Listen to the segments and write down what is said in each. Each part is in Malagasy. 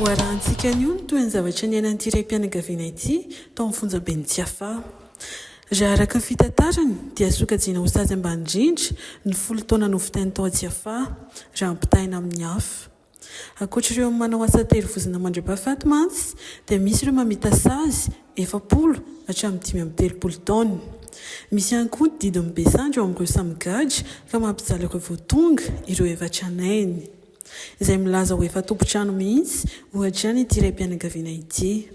Hoarantsika anio ny toy ny zavatra niainan'ity raim-pianakaviana ity tao amin'ny fonjaben'ny Tsiafa. Raha araka ny fitantarany dia sokajiana ho sady ambany-drindra ny 10 taona novitainy tao Tsiafa raha ampitaina amin'ny hafa. Ankoatr'ireo manao asa telovozona mandram-pahafaty mantsy dia misy ireo mamita sazy 70 hatramin'ny 530 taona. Misy ihany koa didiny Besandra eo amin'ireo samy gadra ka mampijaly ireo vao tonga ireo efa tranainy. Izay milaza ho efa tompo-trano mihitsy ohatra ny ity raim-pianakaviana ity.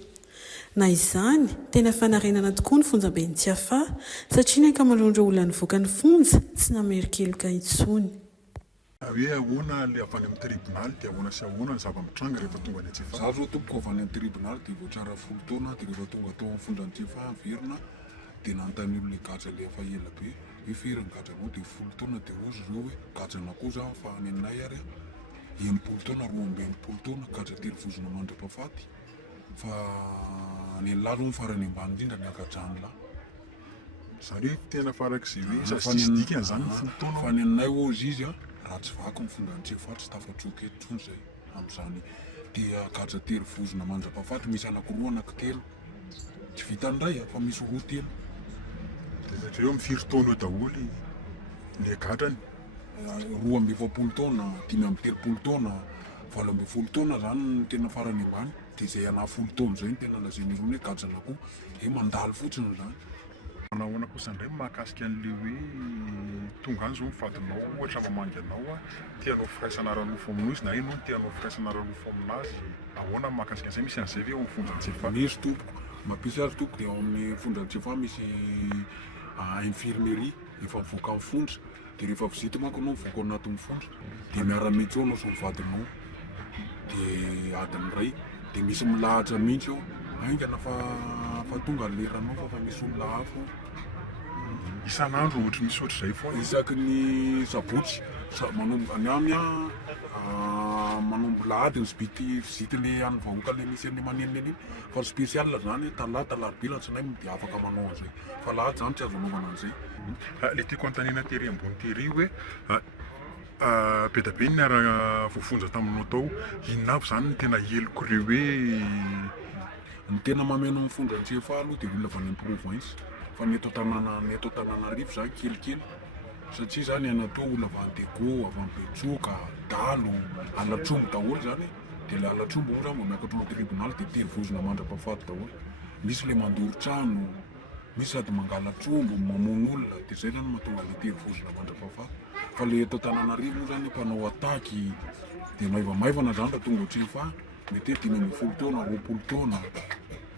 Na izany, tena fanarenana tokoa ny fonjaben'ny Tsiafa satria ny ankamaroan'ireo olona nivoaka ny fonja tsy namerikeloka intsony. Hoe ahoana le avy any amin'ny tribonaly dia ahoana sy ahoana ny zava-mitranga rehefa tonga any Tsiafa. Za zao tompoko avy any amin'ny tribonaly dia voatsara 10 taona dia rehefa tonga tao amin'ny fondrany Tsiafa verina dia nanontany olona gadra le efa ela be hoe firy ny gadranao dia 10 taona dia ozy ireo hoe gadrana koa za fa any aminay ary 10 taona 12 taona gadra telovozona mandram-pahafaty fa ny lahy aloha farany ambany indrindra ny akadrany lahy. Zany hoe tena farak'izay hoe sasisy dikany zany 10 taona. Fa ny aminay ozy izy raha tsy vaky ny fondrany Tsiafa tsy tafatroky eto intsony zay amin'izany dia gadra telovozona mandram-pahafaty misy anakiroa anankitelo tsy vitandray fa misy roa telo. Dia satria eo amin'ny 4 taona eo daholo le gadrany. 12 taona, 13 taona, 14 taona zany ny tena farany ambany dia izay ana 10 taona zay ny tena lazainy irony hoe gadrana koa mandalo fotsiny zany. Manahoana kosa indray mahakasika an'le hoe tonga any zao mifadinao ohatra mamangy anao tianao firaisana ranofo amin'izy na ianao tianao firaisana ranofo aminazy, ahoana mahakasika an'izay misy an'izay ve ao amin'ny fondrany Tsiafa? Misy tompoko mampisy azy tompoko dia ao amin'ny fondrany Tsiafa misy infirmerie efa mivoaka amin'ny fondra dia rehefa vizity manko anao mivoaka ao anatin'ny fondra dia miara-mihitsy ao anao sy mivadinao dia adiny iray dia misy milahatra mihitsy ao aingana fa tonga leranao fa misy olona hafa. Isan'andro ohatra misy ohatr'izay foana. Isaky ny sabotsy manomboka any aminy manombola ady ny zibity vizity le any vahoaka le misy any maneniny fa ny spesial zany talata larobia latsinainy dia afaka manao an'izay fa lahady zany tsy azo anaovana an'izay. Le tiako antanina tery ambony tery hoe be da be niara voafonja taminao tao inona avy zany ny tena heloko ireo hoe ny tena mameno amin'ny fondrany Tsiafa aloha dia olona avy any province fa ny eto Antananarivo zany kelikely satria zany anatao olona avy any Dego, avy any Betsoka, Dalo, Alatrombo daholo zany dia le Alatrombo moa zany mba miakatra ao tribonaly dia telovozona mandram-pahafaty daholo. Misy le mandoro trano, misy sady mangala trombo, mamono olona dia zay zany mahatonga le telovozona mandram-pahafaty. Fa le eto Antananarivo moa zany mpanao ataky dia maivamaivana zany raha tonga ao Tsiafa mety hoe 10 taona, 20 taona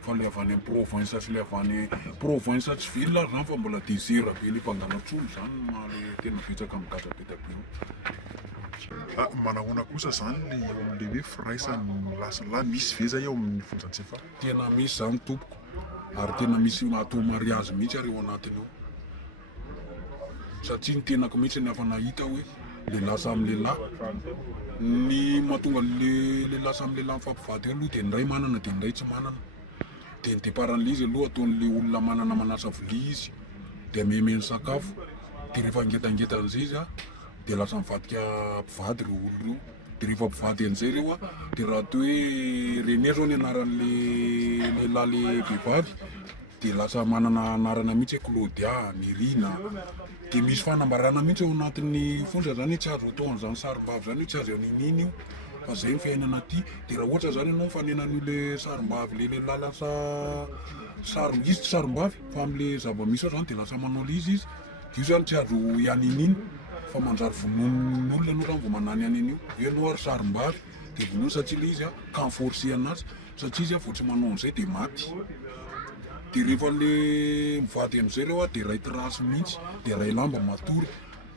fa le avy any amin'ny province sy le avy any province tsy ville ary zany fa mbola désert be le mpangala trombo zany le tena betsaka amin'ny gadra be da be. Manahoana kosa zany le eo amin'le hoe firaisany lasalahy misy ve zay ao amin'ny fondrany Tsiafa? Tena misy zany tompoko ary tena misy atao mariazy mihitsy ary eo anatiny ao satria ny tenako mihitsy ny afa nahita hoe lehilahy samy lehilahy ny mahatonga le lehilahy samy lehilahy mifampivady aloha dia ny ray manana dia ny ray tsy manana dia ny deparan'le izy aloha ataon'le olona manana manasa vilia izy dia mihemeny sakafo dia rehefa ngetangetan'izay izy dia lasa mivadika mpivady ireo olona ireo dia rehefa mpivady an'izay ireo dia raha toa hoe René zao ny anaran'le lehilahy le vehivavy dia lasa manana anarana mihitsy hoe Claudia, Nirina dia misy fanambarana mihitsy ao anatin'ny fondra zany tsy azo atao an'izany sarim-bavy zany tsy azo anininy io fa zay ny fiainana aty dia raha ohatra zany ianao fanenan'io le sarim-bavy le lehilahy lasa izy tsy sarim-bavy fa amin'le zava-misy zany dia lasa manao le izy io zany tsy azo ianininy fa manjary vonon'olona anao zany vao manany an'iny io ianao ary sarim-bavy dia vonoina satria le izy ka miforce anazy satria izy vao tsy manao an'izay dia maty. Dia rehefa le mivady amin'izay ireo dia ray trasy mihitsy dia ray lamba matory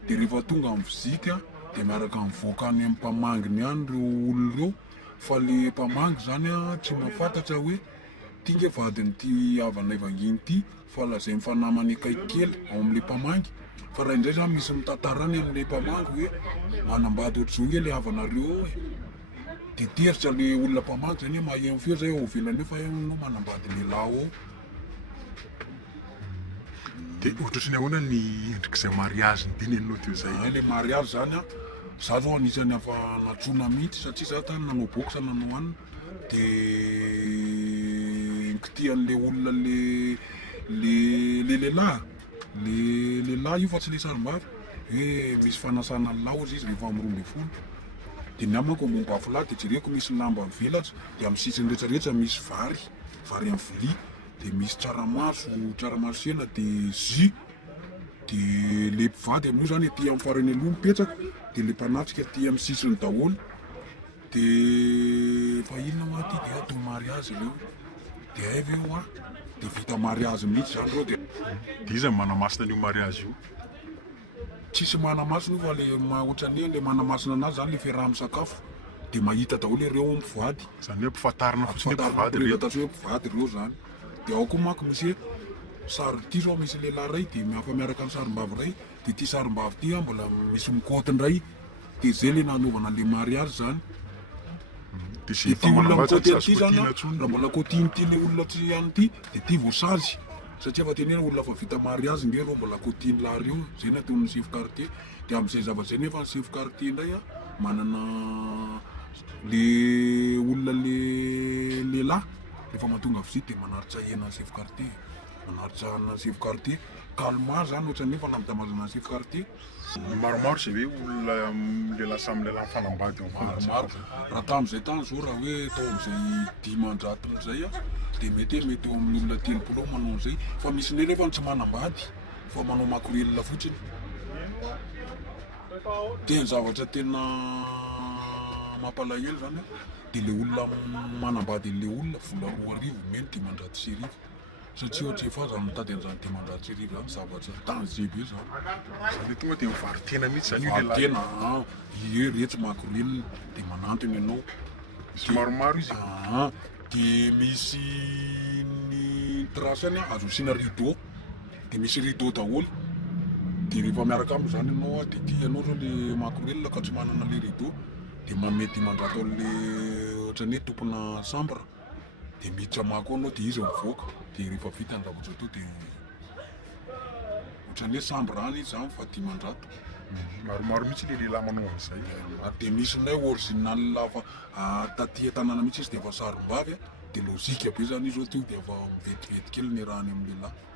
dia rehefa tonga amin'ny vizity dia miaraka mivoaka any amin'ny mpamanginy any ireo olona ireo fa le mpamangy zany tsy mahafantatra hoe tia nge vadin'ity havanay vanginy ity fa lazay mifanamany akaiky kely ao amin'le mpamangy fa raha indray zany misy mitantarany amin'le mpamangy hoe manambady ohatr'izao nge le havanareo dia teritra le olona mpamangy zany hoe maheno feo zay ao ivelany eo fa ianao manambady lehilahy ao. Dia ohatrany ahoana ny endrik'izay mariazy ny tenenao teo zay? Le mariazy zany za zao anisany afa natsona mihitsy satria za tany nanao boxa nanao anina dia kitian'le olona le lehilahy le lehilahy io fa tsy le sarim-bavy hoe misy fanasana laozy izy rehefa amin'ny 12 dia ny amako momba afilahy dia jereko misy lamba mivelatra dia amin'ny sisiny rehetrarehetra misy vary amin'ny vilia dia misy tsaramaso hena dia jus dia le mpivady amin'io zany aty amin'ny farany aloha mipetraka dia le mpanatrika aty amin'ny sisiny daholo dia fa inona ma ty dia atao mariazy ireo dia avy eo dia vita mariazy mihitsy zany reo dia izy manamasina an'io mariazy io tsisy manamasina io fa le ohatrany le manamasina anazy zany le fiaraha misakafo dia mahita daholo ireo mpivady zany hoe mpifantarina fotsiny mpivady hoe mpivady ireo zany dia ao koa manko misy sary ty zao misy lehilahy ray dia miafa miaraka amin'ny sarim-bavy ray dia ty sarim-bavy ty mbola misy mikotin-dray dia zay le nanaovana le mariazy zany dia ty olona mikoty aty zany raha mbola kotinyty le olona tsy ihany ty dia ty voasazy satria fa teny hoe olona fa vita mariazy nge reo mbola kotiny lahy reo zay nataon'ny chef quartier dia amin'izay zavatra zay nefa ny chef quartier indray manana le olona le lehilahy rehefa mahatonga visite dia manaritsahina ny chef quartier manaritsahana chef quartier calmant zany ohatrany nefa namtamazana chef quartier maromaro zay hoe olona lehilahy samy lehilahy mifanambady maromaro raha tamin'izay tany zao raha hoe tao amin'izay 10 zay dia mety eo amin'ny olona 30 manao an'izay fa misy ny nefa tsy manambady fa manao makorelina fotsiny dia ny zavatra tena mampalahelo zany dia le olona manambady le olona vola 2 meny 10,30 satria ohatra efa zany mitady an'izany 10,30 zany zavatra tanzebe zany zany tonga dia mivaritena mihitsy zany tena rehetra makorelina dia manantony ianao misy maromaro izy dia misy ny trasany azo asiana rideau dia misy rideau daholo dia rehefa miaraka aminy zany ianao dia ty ianao zao le makorelina ka tsy manana le rideau dia mamety mandrato an'le ohatrany hoe tompona chambre dia miditra mako anao dia izy mivoaka dia rehefa vita ny zavatra atao dia ohatrany hoe chambre any izy zany fa 10 mandrato maromaro mihitsy le lehilahy manao an'izay dia misy nay original fa taty tanàna mihitsy izy dia efa sarim-bavy dia lozika be zany izy zao teo dia efa mivetivety kely ny rahany amin'ny lehilahy